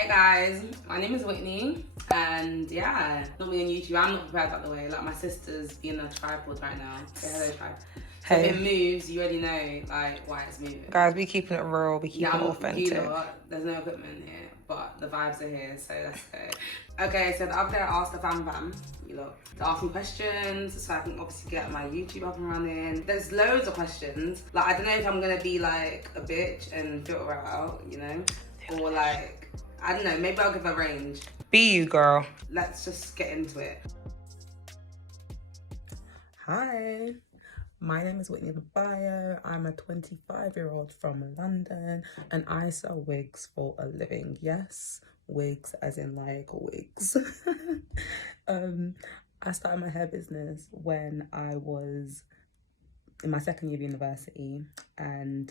Hey guys, my name is Whitney, and yeah, not me on YouTube. I'm not prepared, by the way. Like, my sister's being a tripod right now. Say hello, tribe. So Hey. if it moves, you already know like why it's moving. Guys, we keeping it real, we keeping it authentic. You lot, there's no equipment here, but the vibes are here, so let's go. Okay, so the other day I asked the fam, you lot, to ask me questions, so I can obviously get my YouTube up and running. There's loads of questions. Like, I don't know if I'm gonna be like a bitch and filter it out, you know, or like, I don't know, maybe I'll give a range. Be you, girl. Let's just get into it. Hi, my name is Whitney Adebayo. I'm a 25-year-old from London and I sell wigs for a living. Yes, wigs as in like wigs. I started my hair business when I was in my second year of university and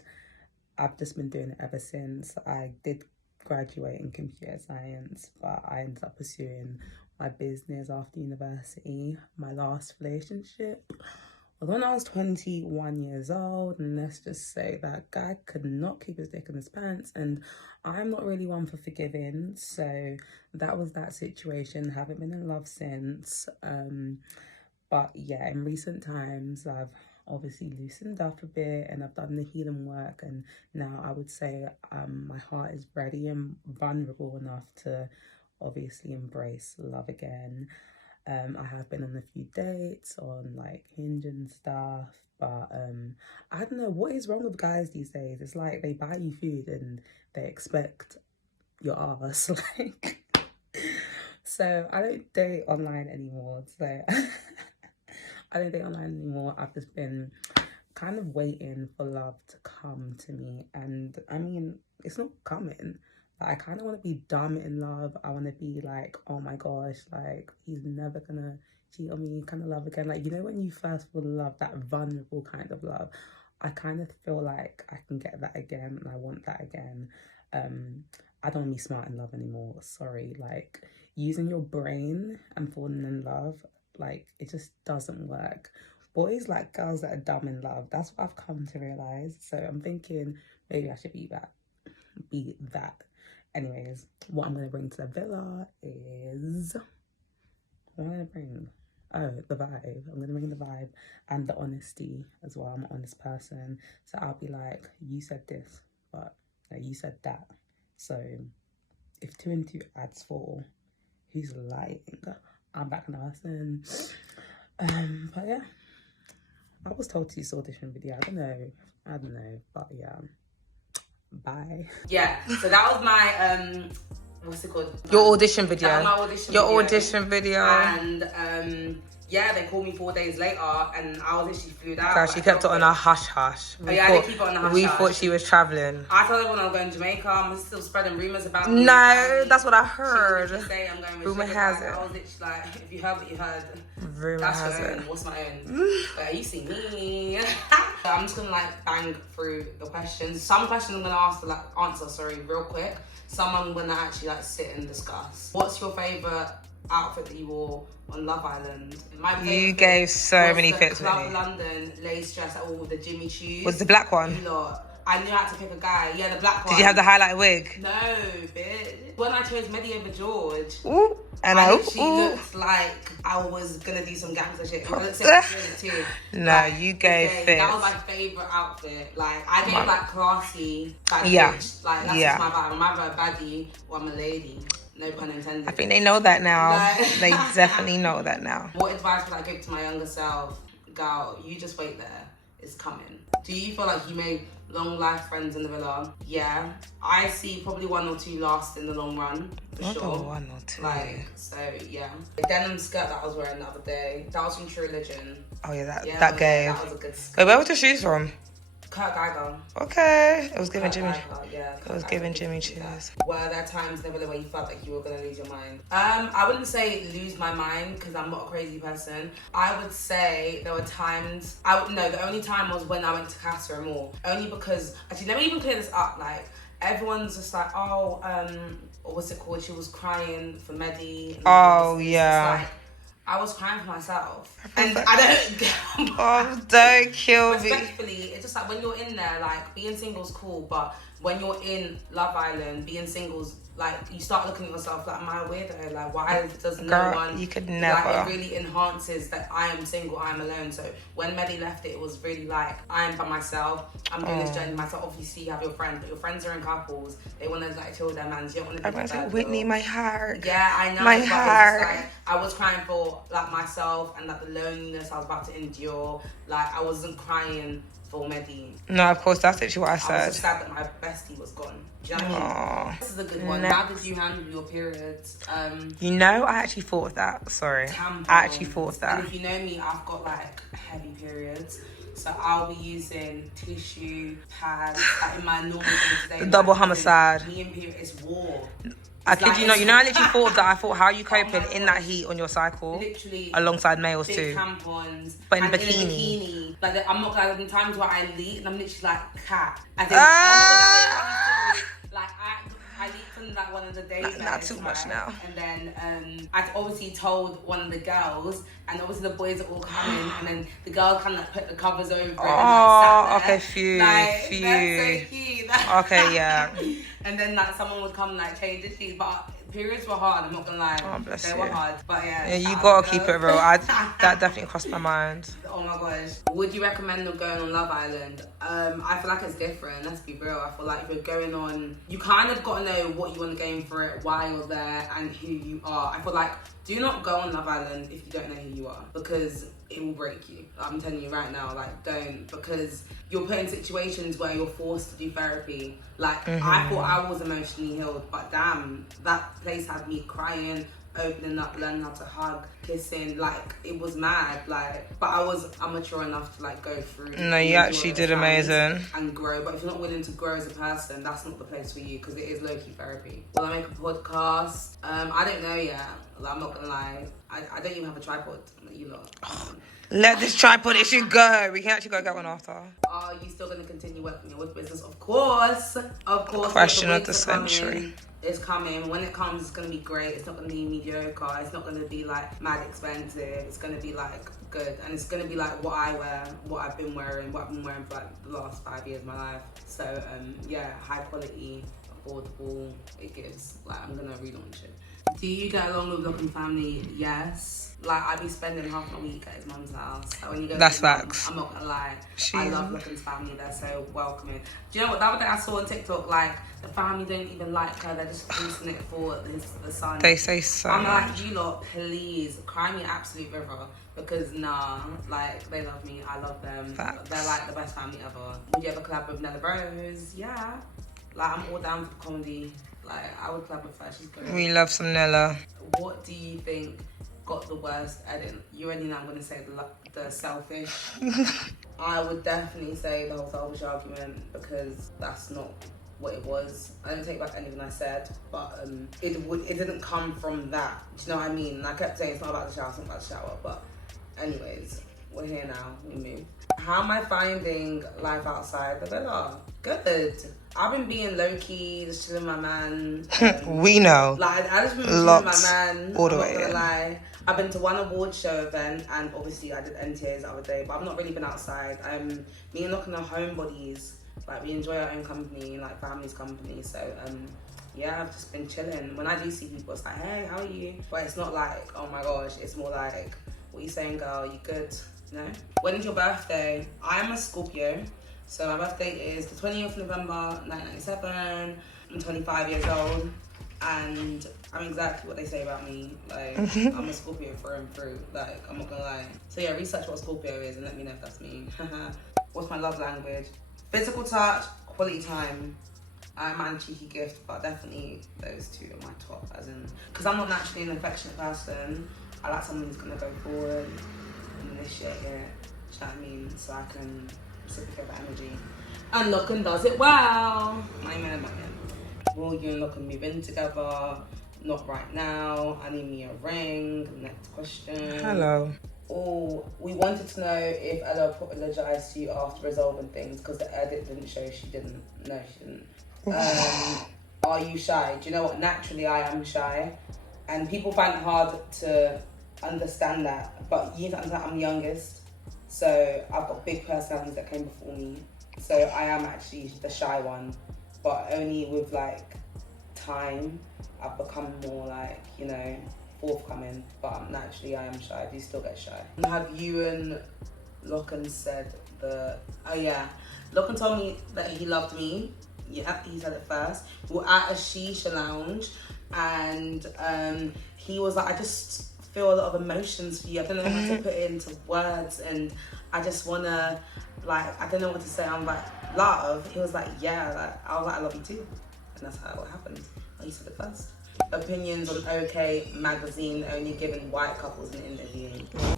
I've just been doing it ever since. I did graduate in computer science, but I ended up pursuing my business after university. My last relationship was when I was 21 years old, and let's just say that guy could not keep his dick in his pants, and I'm not really one for forgiving, so that was that situation. Haven't been in love since, but yeah, in recent times I've obviously loosened up a bit and I've done the healing work, and now I would say my heart is ready and vulnerable enough to obviously embrace love again. I have been on a few dates on like Hinge and stuff, but I don't know what is wrong with guys these days. It's like they buy you food and they expect your ass, like. So I don't date online anymore, so I don't date online anymore. I've just been kind of waiting for love to come to me, and I mean, it's not coming. Like, I kind of want to be dumb in love. I want to be like, oh my gosh, like, he's never gonna cheat on me kind of love again. Like, you know, when you first fall in love, that vulnerable kind of love. I kind of feel like I can get that again, and I want that again. I don't want to be smart in love anymore. Sorry, like, using your brain and falling in love, like, it just doesn't work. Boys like girls that are dumb in love. That's what I've come to realize. So I'm thinking maybe I should be that. Anyways, what I'm going to bring to the villa is... What am I going to bring? Oh, the vibe. I'm going to bring the vibe and the honesty as well. I'm an honest person. So I'll be like, you said this, but no, you said that. So if 2 and 2 adds 4, who's lying? I'm that kind of person. But yeah, I was told to use audition video. I don't know, but yeah. Bye. Yeah, so that was my what's it called? Your audition video. That was my audition Your video. audition video. And yeah, they called me 4 days later, and I was literally flew out. Girl, she kept it on a hush hush. Oh yeah, they keep it on a hush hush. We thought she was traveling. I told everyone I was going to Jamaica. I'm still spreading rumors about me. No, that's what I heard. She was say I'm going with Rumor Sugar has Guy. it. I was literally like, if you heard what you heard, Rumor that's has your it. own. What's my own? You see me. So I'm just gonna like bang through the questions. Some questions I'm gonna answer real quick. Some I'm gonna actually like sit and discuss. What's your favorite outfit that you wore on Love Island? You gave so many fits with Club me. London lace dress at all with the Jimmy Choos. Was the black one? You lot. I knew I had to pick a guy. Yeah, the black one. Did you have the highlight wig? No, bitch. When I chose Medi over George, Ooh, and I I literally looked like I was gonna do some gangster shit. I looked like it too. No, like, you gave fits. That was my favorite outfit. Like, I gave like classy, bad Yeah. bitch. Like, that's just my vibe. I'm either a baddie or I'm a lady. No pun intended. I think they know that now. Like, they definitely know that now. What advice would I give to my younger self? Girl, you just wait there. It's coming. Do you feel like you made long life friends in the villa? Yeah. I see probably 1 or 2 last in the long run, for Not sure. the 1 or 2. Like, so yeah. The denim skirt that I was wearing the other day, that was from True Religion. Oh yeah, that gave. That was a good skirt. Wait, where were the shoes from? Kurt Geiger. Okay. It was giving Jimmy. Yeah. It was giving Jimmy Choos. Were there times in the villa where you felt like you were gonna lose your mind? I wouldn't say lose my mind because I'm not a crazy person. I would say there were times. The only time was when I went to Casa Mall. Only because actually, let me even clear this up. Like, everyone's just like, oh, what's it called? She was crying for Medi. Oh yeah. Like, I was crying for myself. And I don't... Oh, don't kill me. Respectfully, it's just like when you're in there, like, being single is cool, but when you're in Love Island, being singles, like, you start looking at yourself like, am I a weirdo? Like, why does no one... You could never. Like, it really enhances that I am single, I am alone. So when Melly left it was really like, I am by myself. I'm doing this journey myself. Obviously, you have your friends, but your friends are in couples. They want to, like, chill their mans. You don't want to be Everyone's like, Whitney, my heart. Yeah, I know. My but heart. It's just, like, I was crying for, like, myself and, like, the loneliness I was about to endure. Like, I wasn't crying for Medi. No, of course, that's literally what I said. I was just sad that my bestie was gone. Do you know what I mean? This is a good one. How did you handle your periods? You know, I actually thought of that. Sorry. Tampons. I actually thought of that. And if you know me, I've got, like, heavy periods. So I'll be using tissue, pads, like, in my normal day-to-day. Double homicide. Me and period, it's war. I kid you not. You know, I literally thought of that. I thought, how are you coping in that heat on your cycle? Literally. Alongside males big too. Tampons. But in and bikini. In a bikini. Like, I'm not gonna, in times where I leak and I'm literally like, cat. Like, I leaked on like one of the days. Not too much now. And then I obviously told one of the girls, and obviously the boys are all coming, and then the girl kind of like put the covers over it. Oh, and, like, okay, phew. That's so cute. Okay, yeah. And then like someone would come like change the sheets, but periods were hard. I'm not gonna lie. Oh, bless they you. were hard, but yeah. Yeah, you gotta keep it real. That definitely crossed my mind. Oh my gosh. Would you recommend them going on Love Island? I feel like it's different. Let's be real. I feel like if you're going on, you kind of got to know what you want to gain for it, why you're there, and who you are. I feel like do not go on Love Island if you don't know who you are, because it will break you. I'm telling you right now, like, don't, because you're put in situations where you're forced to do therapy. Like, I thought I was emotionally healed, but damn, that place had me crying, opening up, learning how to hug, kissing, like, it was mad, like, but I'm mature enough to, like, go through. No, you actually did amazing. And grow, but if you're not willing to grow as a person, that's not the place for you, because it is low-key therapy. Will I make a podcast? I don't know yet. Like, I'm not gonna lie. I don't even have a tripod, you lot. Let this tripod issue go. We can actually go get one after. Are you still going to continue working your business? Of course. Of course. Question of the century. It's coming. When it comes, it's going to be great. It's not going to be mediocre. It's not going to be like mad expensive. It's going to be like good. And it's going to be like what I wear, what I've been wearing for like the last 5 years of my life. So yeah, high quality, affordable. It gives, like, I'm going to relaunch it. Do you get along with Looking family? Yes. Like, I be spending half my week at his mum's house. Like, when you go That's to mum, facts. I'm not gonna lie. I love Looking's family. They're so welcoming. Do you know what? The other day I saw on TikTok, like, the family don't even like her. They're just posting it for the son. They say so. I'm like, you lot, please cry me an absolute river, because nah, like, they love me. I love them. Facts. They're like the best family ever. Would you ever collab with Nella Rose? Yeah. Like, I'm all down for comedy. Like, I would collab with her. She's good. We love some Nella. What do you think got the worst edit? You already know I'm going to say the selfish. I would definitely say the whole selfish argument, because that's not what it was. I don't take back anything I said, but it didn't come from that. Do you know what I mean? And I kept saying it's not about the shower, it's not about the shower, but anyways, we're here now, we move. How am I finding life outside the villa? Good. I've been being low-key, just chilling with my man. We know. Like, I just been chilling with my man. All the I'm way not gonna in. lie. I've been to one award show event, and obviously I did NTAs the other day, but I've not really been outside. Me and Looking are homebodies. Like, we enjoy our own company, like family's company. So yeah, I've just been chilling. When I do see people, it's like, hey, how are you? But it's not like, oh my gosh. It's more like, what you saying, girl? You good? No? When is your birthday? I'm a Scorpio. So my birthday is the 20th of November, 1997. I'm 25 years old. And I'm exactly what they say about me. Like, I'm a Scorpio through and through. Like, I'm not gonna lie. So yeah, research what Scorpio is and let me know if that's me. What's my love language? Physical touch, quality time, and cheeky gift, but definitely those two are my top, as in, because I'm not naturally an affectionate person. I like someone who's gonna go forward and initiate it. Do you know what I mean? So I can reciprocate that energy. And Looking does it well. My man. Will you and Looking move in together? Not right now. I need me a ring. Next question. Hello. Oh, we wanted to know if Ella apologized to you after resolving things, because the edit didn't show she didn't. No, she didn't. Are you shy? Do you know what? Naturally, I am shy. And people find it hard to understand that. But you need to understand I'm the youngest. So I've got big personalities that came before me. So I am actually the shy one. but only with like time, I've become more like, you know, forthcoming. But naturally, I am shy. I do still get shy. Have you and Locken said oh yeah, Locken told me that he loved me. Yeah, he said it first. We were at a shisha lounge, and he was like, I just feel a lot of emotions for you. I don't know how to put it into words, and I just wanna, like, I don't know what to say. I'm like, love. He was like, yeah. Like, I was like, I love you too, and that's how it happened. Well, he said it first. Opinions on OK magazine only giving white couples an interview.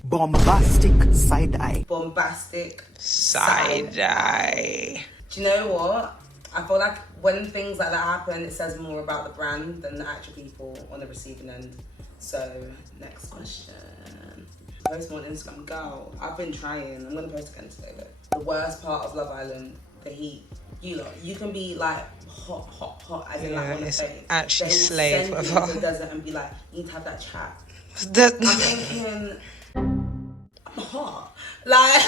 Bombastic side eye. Bombastic Side eye. Do you know what? I feel like when things like that happen, it says more about the brand than the actual people on the receiving end. So, next question. Post more on Instagram. Girl, I've been trying. I'm gonna post again today though. The worst part of Love Island, the heat. You can be like hot, as in like on the it's face. actually They will slave, send you whatever. to the desert and be like, you need to have that chat. That- I'm thinking, I'm hot. Like,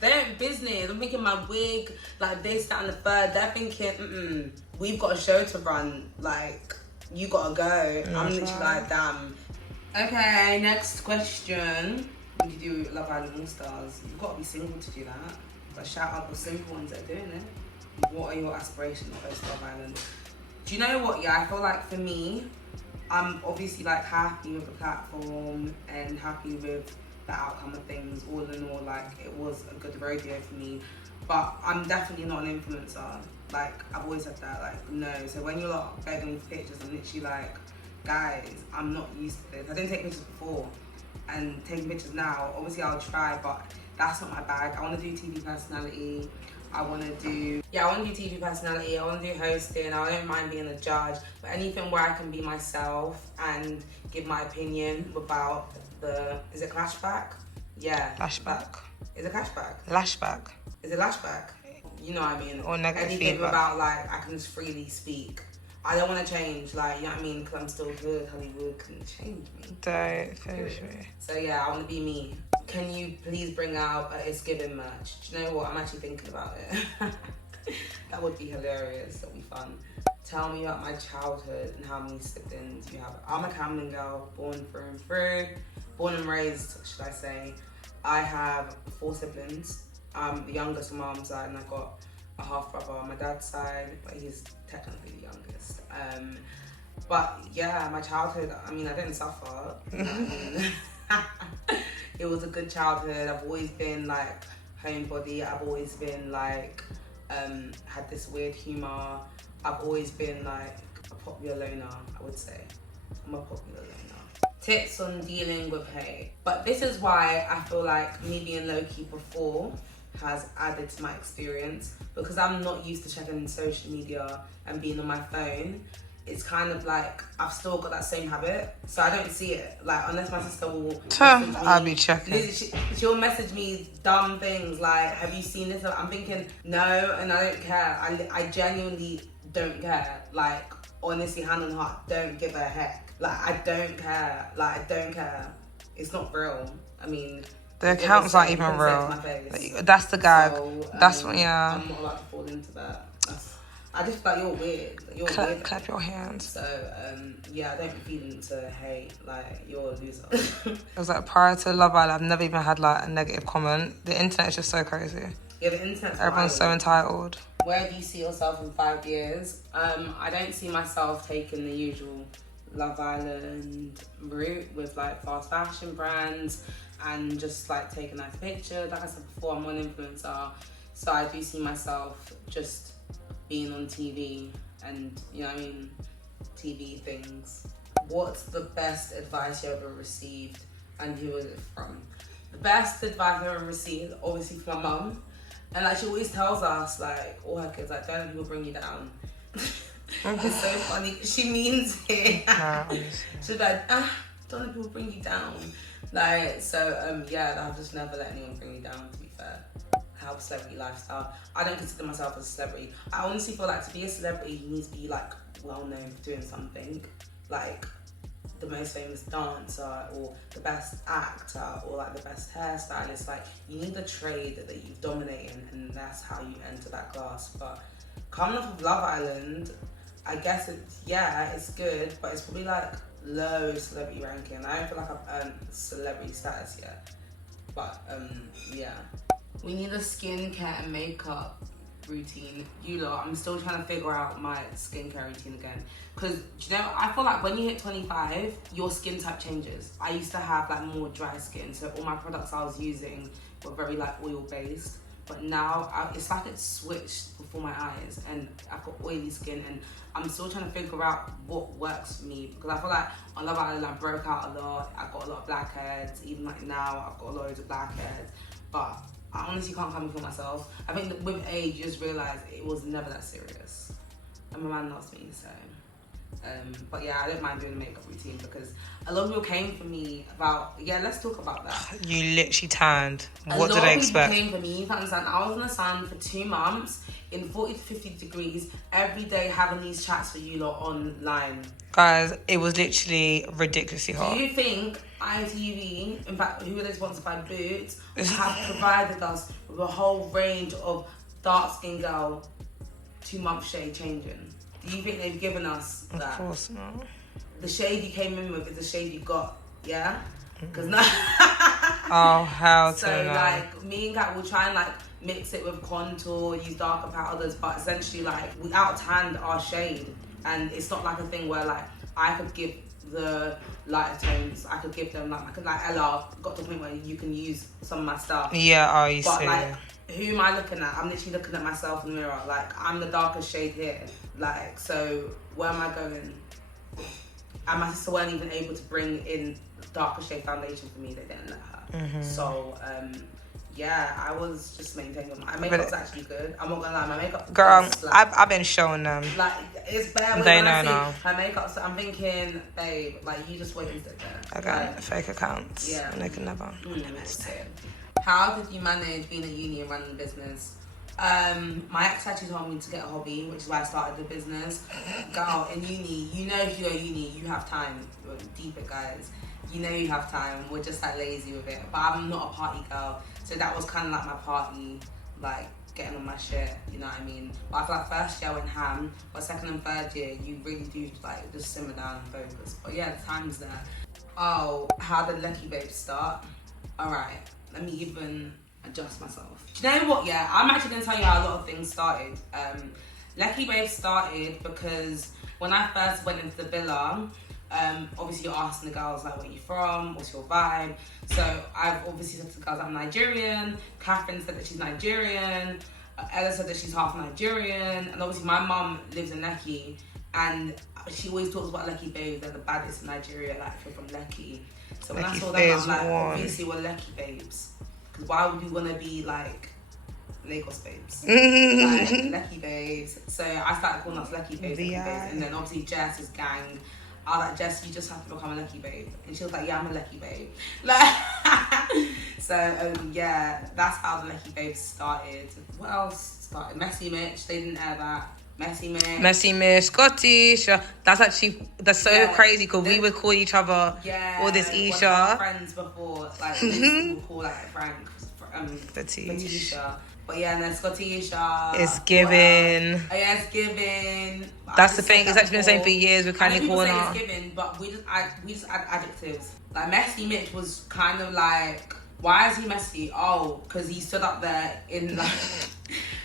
they ain't business. I'm thinking my wig, like this, that, and the third. They're thinking, we've got a show to run. Like, you gotta go. I'm literally like, damn. Okay, next question. Would you do Love Island All Stars? You've got to be single to do that. But shout out the single ones that are doing it. What are your aspirations post Love Island? Do you know what? Yeah, I feel like for me, I'm obviously like happy with the platform and happy with the outcome of things. All in all, like, it was a good rodeo for me. But I'm definitely not an influencer. Like, I've always said that, like, no. So when you're like begging me for pictures, I'm literally like, guys, I'm not used to this. I didn't take pictures before, and taking pictures now, obviously I'll try, but that's not my bag. I want to do TV personality. I want to do TV personality. I want to do hosting. I don't mind being a judge, but anything where I can be myself and give my opinion without is it flashback? Yeah. Flashback. Is it flashback? Lashback. Is it lashback? You know what I mean? Or negative anything feedback. about like I can just freely speak. I don't want to change, like, you know what I mean? Because I'm still good. Hollywood couldn't change me. Don't finish me. So yeah, I want to be me. Can you please bring out It's Giving merch? Do you know what? I'm actually thinking about it. That would be hilarious. That would be fun. Tell me about my childhood and how many siblings you have. I'm a Camden girl, born through and through. Born and raised, should I say. I have 4 siblings. I'm the youngest on my mum's side, and I've got a half brother on my dad's side, but he's technically the youngest. But yeah, my childhood, I mean, I didn't suffer. It was a good childhood. I've always been like homebody. I've always been like, had this weird humor. I've always been like a popular loner, I would say. I'm a popular loner. Tips on dealing with hate. But this is why I feel like me being low-key before has added to my experience, because I'm not used to checking social media and being on my phone. It's kind of like I've still got that same habit, so I don't see it. Like, unless my sister will message me, I'll be checking. she'll message me dumb things like, have you seen this? I'm thinking, no, and I don't care. I genuinely don't care. Like, honestly, hand on heart, don't give a heck. Like, I don't care. Like, I don't care. It's not real. I mean, The accounts aren't even real. Like, that's the gag. So, That's what, yeah. I'm not allowed to fall into that. I just feel like you're weird. Like, you're weird. Clap your hands. So, yeah, I don't feel into hate. Like, you're a loser. It was like prior to Love Island, I've never even had like a negative comment. The internet is just so crazy. Yeah, the internet's Everyone's so violent. entitled. Where do you see yourself in 5 years? I don't see myself taking the usual Love Island route with like fast fashion brands and just like take a nice picture. Like I said before, I'm an influencer, so I do see myself just being on TV and, you know what I mean, TV things. What's the best advice you ever received and who was it from? The best advice I ever received, obviously from my mum. And like she always tells us, like, all her kids, like, don't let people bring you down. It's so funny. She means it. She's like, don't let people bring you down. Like, so, yeah, I've just never let anyone bring me down, to be fair. I have a celebrity lifestyle. I don't consider myself as a celebrity. I honestly feel like to be a celebrity, you need to be, like, well-known for doing something. Like, the most famous dancer or the best actor or like the best hairstylist. Like, you need a trade that you've dominated, and that's how you enter that class. But coming off of Love Island, I guess it's good, but it's probably like low celebrity ranking. I don't feel like I've earned celebrity status yet. But yeah. We need a skincare and makeup routine. You lot, I'm still trying to figure out my skincare routine again. Because, you know, I feel like when you hit 25, your skin type changes. I used to have like more dry skin, so all my products I was using were very like oil based. But now it's like it's switched before my eyes, and I've got oily skin, and I'm still trying to figure out what works for me, because I feel like on Love Island I broke out a lot. I got a lot of blackheads. Even like now I've got loads of blackheads, but I honestly can't come and feel myself. I think that with age you just realise it was never that serious, and my man loves me, so. But yeah, I don't mind doing a makeup routine, because a lot of people came for me about, let's talk about that. You literally tanned. What did A lot they of people expect? came for me, you can understand. I was in the sun for 2 months in 40 to 50 degrees every day, having these chats with you lot online. Guys, it was literally ridiculously hot. Do you think ITV, in fact, who are they sponsored by, Boots, have provided us with a whole range of dark skin girl 2 month shade changing? Do you think they've given us that? Of course not. The shade you came in with is the shade you got, yeah? Because now... Oh, hell So, to no. like, me and Kat will try and, like, mix it with contour, use darker powders, but essentially, like, we out-tanned our shade. And it's not like a thing where, like, I could give the lighter tones, I could give them, like Ella got to the point where you can use some of my stuff. Yeah, you But, see. like, who am I looking at? I'm literally looking at myself in the mirror. Like, I'm the darkest shade here. Like, so where am I going? And my sister weren't even able to bring in darker shade foundation for me. They didn't let her. So, yeah, I was just maintaining. My makeup's actually good. I'm not gonna lie, my makeup. Girl, is, like, I've been showing them. like, it's bare. They When I know see now. her makeup, so I'm thinking, babe, like, you just wait and sit there. I got Like, fake accounts. yeah. And they can never. so, how did you manage being at uni and running a business? My ex actually told me to get a hobby, which is why I started the business. Girl, in uni, you know, if you go uni, you have time. Deep it, guys. You know you have time. We're just like lazy with it. But I'm not a party girl, so that was kind of like my party, like getting on my shit. You know what I mean? But I feel like first year I went ham, but second and third year you really do like just simmer down and focus. But yeah, the time's there. Oh, how did Lucky Babe start? All right, let me even adjust myself. Do you know what? Yeah, I'm actually gonna tell you how a lot of things started. Lucky Babe started because when I first went into the villa, obviously you're asking the girls like, where you from? What's your vibe? So I've obviously said to the girls I'm Nigerian. Catherine said that she's Nigerian. Ella said that she's half Nigerian. And obviously my mum lives in Lekki, and she always talks about Lekki babes. They're the baddest in Nigeria, like if you're from Lekki. So when I Lekki saw them, babes I'm like, won. obviously we're Lekki babes. Because why would we want to be like Lagos babes? Like Lekki babes. So I started calling us Lekki babes, Lekki babes. And then obviously Jess's gang. I was like, Jess, you just have to become a Lucky Babe. And she was like, yeah, I'm a Lucky Babe. Like, so, yeah, that's how the Lucky Babe started. What else started? Messy Mitch, they didn't air that. Messy Mitch, Scottish. That's so crazy because we would call each other all this one of Isha. my friends before, like, we would call, like, Frank, Fatisha. But yeah, and then Scottish. It's giving. Oh, yeah, it's giving. That's the thing. It's actually been the same for years. We're kind of calling her. her. It's giving, but we just add adjectives. Like Messy Mitch was kind of like, why is he messy? Oh, because he stood up there in like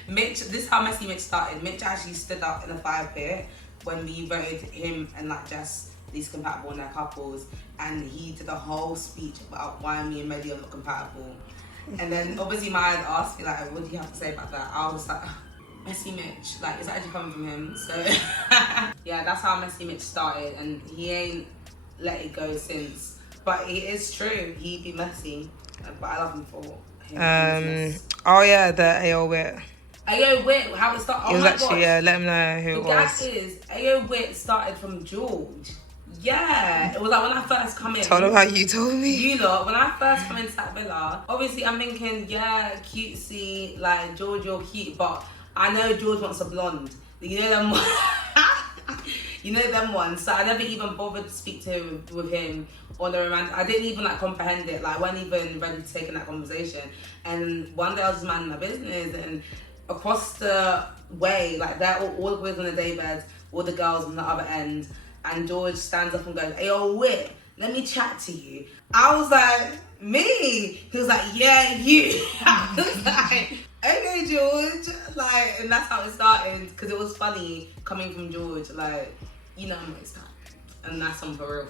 Mitch. This is how Messy Mitch started. Mitch actually stood up in a fire pit when we voted him and like Jess least compatible in their couples, and he did a whole speech about why me and Melly are not compatible. And then obviously Maya asked me like, what do you have to say about that? I was like, Messy Mitch, like it's actually coming from him. So yeah, that's how Messy Mitch started, and he ain't let it go since. But it is true, he be messy, but I love him for him. Oh yeah, the AO Wit. Ayo Wit, how it started? Oh It was my actually, gosh. yeah, let him know who it The was. gag is, Ayo Wit started from George. Yeah, it was like when I first come in. Told him how you told me. You lot, when I first come into that villa, obviously I'm thinking, yeah, cutesy, like George, you're cute, but I know George wants a blonde. You know them you know them ones. So I never even bothered to speak to him with him on the romantic. I didn't even like comprehend it. Like I wasn't even ready to take in that conversation. And one day I was just minding my business, and across the way, like they're all the boys on the daybed, all the girls on the other end, and George stands up and goes, "Hey, yo, Whit, let me chat to you." I was like, "Me?" He was like, "Yeah, you." I was like, "Okay, George." Like, and that's how it started, because it was funny coming from George. Like, you know, most time, and that's on for real.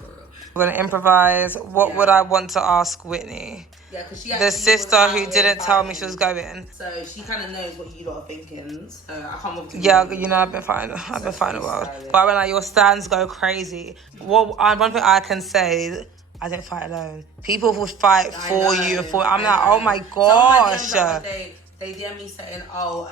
We're gonna improvise. What would I want to ask Whitney? Yeah, because she The sister who didn't tell me she was going. So she kind of knows what you lot are thinking. So I can't remember. Yeah, you know, I've been fighting the world. But when like your stands go crazy, one thing I can say, I didn't fight alone. People will fight for you. I'm like, oh my gosh. They DM me saying, "Oh,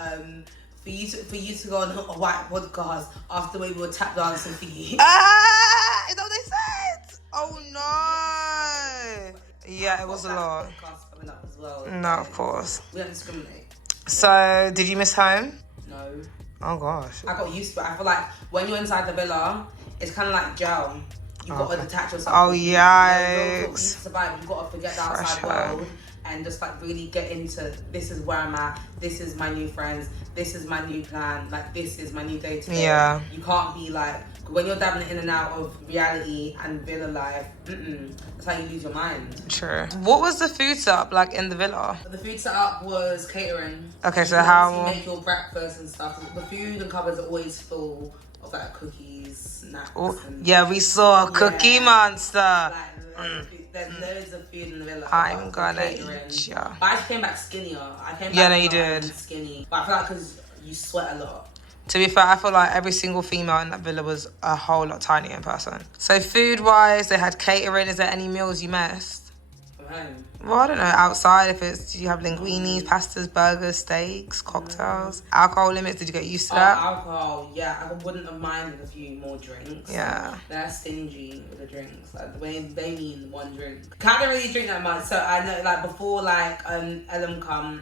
for you to go on a white podcast after we were tap dancing for you." Is that what they said? Oh no. Yeah, it was a lot. Coming up as well. No, of course. We don't discriminate. So, did you miss home? No. Oh gosh. I got used to it. I feel like when you're inside the villa, it's kind of like jail. You've got to detach yourself. Oh, You yikes. to survive. You've got to forget the outside world and just like really get into, this is where I'm at, this is my new friends, this is my new plan, like this is my new day to day. Yeah. You can't be like, when you're dabbling in and out of reality and villa life, that's how you lose your mind. True. What was the food setup like in the villa? The food setup was catering. Okay, so you how... make your breakfast and stuff. The food and cupboards are always full of like cookies, snacks. And, yeah, we saw Cookie Monster. Like, there's loads of food in the villa. I'm gonna eat ya. But I actually came back skinnier. I came back Yeah, no, you did. Skinny. But I feel like because you sweat a lot. To be fair, I feel like every single female in that villa was a whole lot tinier in person. So food-wise, they had catering. Is there any meals you missed? From home. Well, I don't know. Outside, if it's, do you have linguinis, pastas, burgers, steaks, cocktails? Alcohol limits, did you get used to that? Alcohol, yeah. I wouldn't have minded a few more drinks. Yeah. They're stingy with the drinks. Like, the way they mean one drink. I don't really drink that much. So I know, like, before, like, Ellen come,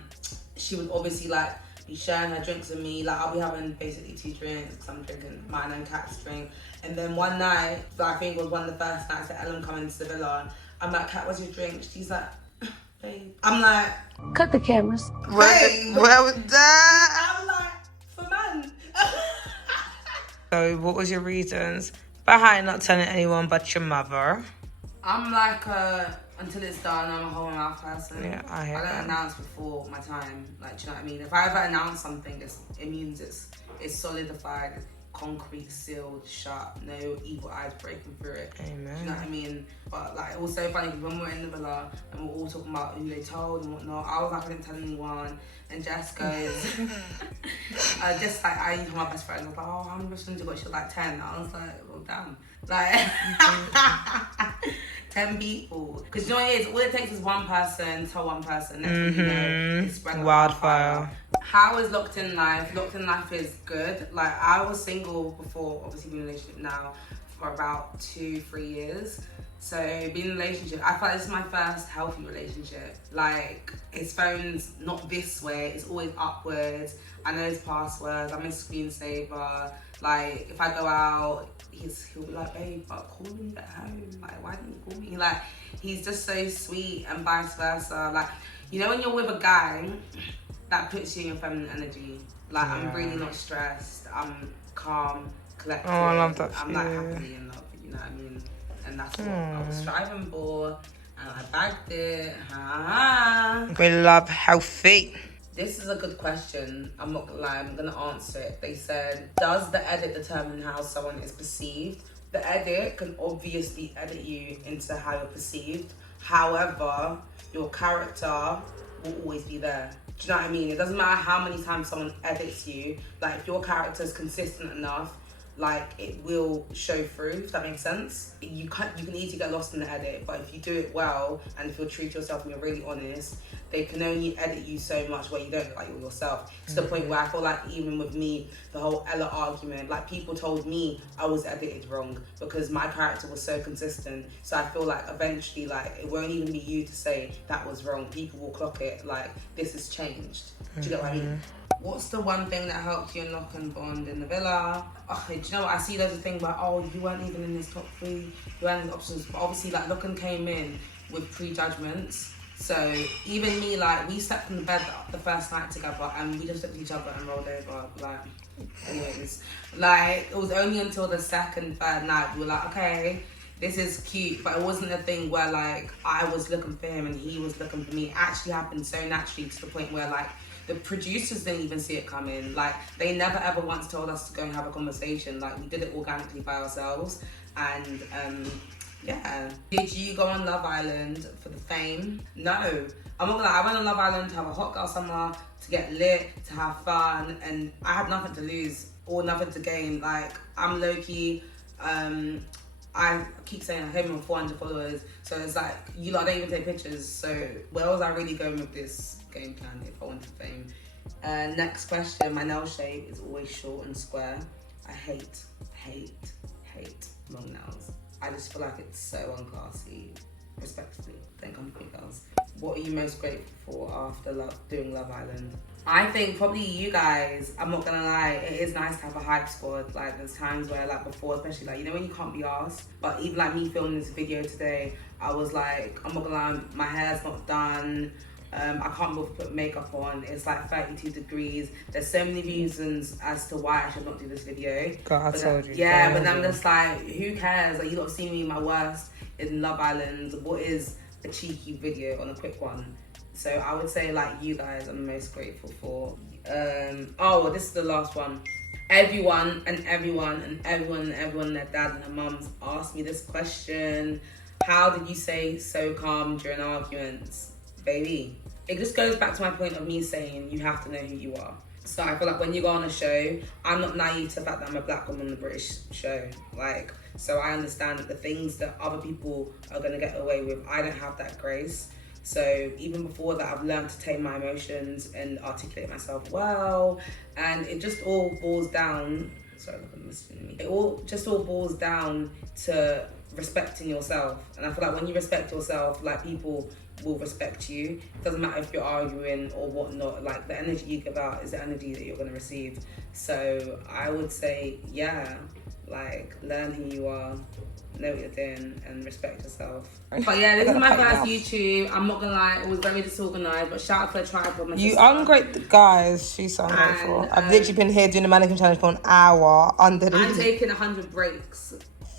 she would obviously, like, be sharing her drinks with me. Like, I'll be having basically 2 drinks because I'm drinking mine and Kat's drink. And then one night, I think it was one of the first nights that Ellen come into the villa, I'm like, "Kat, what's your drink?" She's like, "Babe." I'm like, cut the cameras. "Babe." Where was that? I'm like, "For man." So what was your reasons behind not telling anyone but your mother? I'm like, until it's done, I'm a whole mouth person. Yeah, I hear I don't that. announce before my time. Like, do you know what I mean? If I ever announce something, it means it's solidified, concrete, sealed, shut, no evil eyes breaking through it. Amen. Do you know what I mean? But like, it was so funny when we're in the villa and we're all talking about who they told and whatnot. I was like, I didn't tell anyone. And Jess goes, just like, I told my best friend, I was like, "Oh, how many questions you got?" She was like, 10. I was like, "Well, damn." Like, 10 people. Because you know what it is? All it takes is one person, tell one person. Next thing you know, it's spread like Wildfire. How is Locked In Life? Locked In Life is good. Like, I was single before, obviously being in a relationship now for about 2-3 years. So being in a relationship, I feel like this is my first healthy relationship. Like, his phone's not this way, it's always upwards. I know his passwords, I'm his screensaver. Like, if I go out, he'll be like, "Babe, but call me at home. Like, why didn't you call me?" Like, he's just so sweet, and vice versa. Like, you know when you're with a guy, that puts you in your feminine energy. Like, yeah. I'm really not stressed. I'm calm, collected. Oh, I love that. I'm like happily in love, you know what I mean? And that's what I was striving for, and I bagged it. We love healthy. This is a good question. I'm not gonna lie, I'm gonna answer it. They said, does the edit determine how someone is perceived? The edit can obviously edit you into how you're perceived. However, your character will always be there. Do you know what I mean? It doesn't matter how many times someone edits you. Like, if your character is consistent enough, like, it will show through, if that makes sense. You can easily get lost in the edit, but if you do it well and if you're true to yourself and you're really honest, they can only edit you so much where you don't look like you're yourself. To the point where I feel like even with me, the whole Ella argument, like, people told me I was edited wrong because my character was so consistent. So I feel like eventually, like, it won't even be you to say that was wrong. People will clock it, like, this has changed. Do you get what I mean? What's the one thing that helped you unlock and bond in the villa? Oh, do you know what? I see loads of things like, "Oh, you weren't even in this top 3, you weren't in the options." But obviously, like, Lookin came in with prejudgments. So even me, like, we slept in the bed the first night together and we just looked at each other and rolled over. Like, anyways, like, it was only until the second, third night we were like, okay, this is cute, but it wasn't a thing where, like, I was looking for him and he was looking for me. It actually happened so naturally to the point where, like, the producers didn't even see it coming. Like, they never ever once told us to go and have a conversation. Like, we did it organically by ourselves. And, yeah. Did you go on Love Island for the fame? No. I'm not gonna lie, I went on Love Island to have a hot girl summer, to get lit, to have fun, and I had nothing to lose or nothing to gain. Like, I'm low-key, I keep saying I have him on 400 followers, so it's like, you lot don't even take pictures, so where was I really going with this game plan if I wanted fame? Next question, my nail shape is always short and square. I hate long nails. I just feel like it's so unclassy, respectively. Don't come for me, girls. What are you most grateful for after doing Love Island? I think probably you guys. I'm not gonna lie, it is nice to have a hype squad. Like, there's times where, like, before, especially, like, you know when you can't be asked, but even like me filming this video today, I was like, I'm not gonna lie, my hair's not done, I can't bother to put makeup on, it's like 32 degrees, there's so many reasons as to why I should not do this video. God, I told you. Yeah, but I'm just like, who cares? Like, you lot see me my worst in Love Island. What is a cheeky video on a quick one? So I would say, like, you guys I'm most grateful for. Oh, this is the last one. Everyone and their dad and their mums asked me this question. How did you stay so calm during arguments? Baby, it just goes back to my point of me saying you have to know who you are. So I feel like when you go on a show, I'm not naive to the fact that I'm a black woman on a British show. Like, so I understand that the things that other people are gonna get away with, I don't have that grace. So even before that, I've learned to tame my emotions and articulate myself well. And it just all boils down, sorry, look, I'm listening to me. It all boils down to respecting yourself. And I feel like when you respect yourself, like, people will respect you. It doesn't matter if you're arguing or whatnot, like, the energy you give out is the energy that you're gonna receive. So I would say, yeah, like, learn who you are, know what you're doing, and respect yourself. But yeah, this is my first YouTube. I'm not gonna lie, it was very disorganized, but shout out for the tripod. You ungrateful guys, she's so ungrateful. I've literally been here doing the mannequin challenge for an hour under the... I'm taking 100 breaks.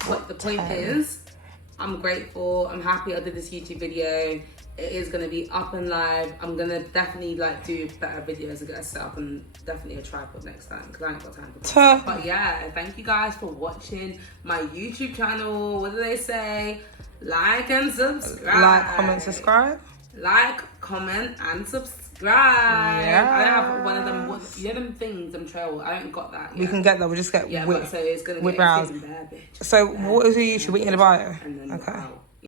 But the point is, I'm grateful, I'm happy I did this YouTube video. It is gonna be up and live. I'm gonna definitely, like, do better videos and get us set up, and definitely a tripod next time because I ain't got time for that. But yeah, thank you guys for watching my YouTube channel. What do they say? Like and subscribe. Like, comment, subscribe. Like, comment, and subscribe. Yeah. I have one of them. You know them things, them trail. I haven't got that yet. We can get that. We'll just get but so it's gonna whip get round. bad, bitch. So what is your YouTube? Whitney Adebayo. And then okay. out.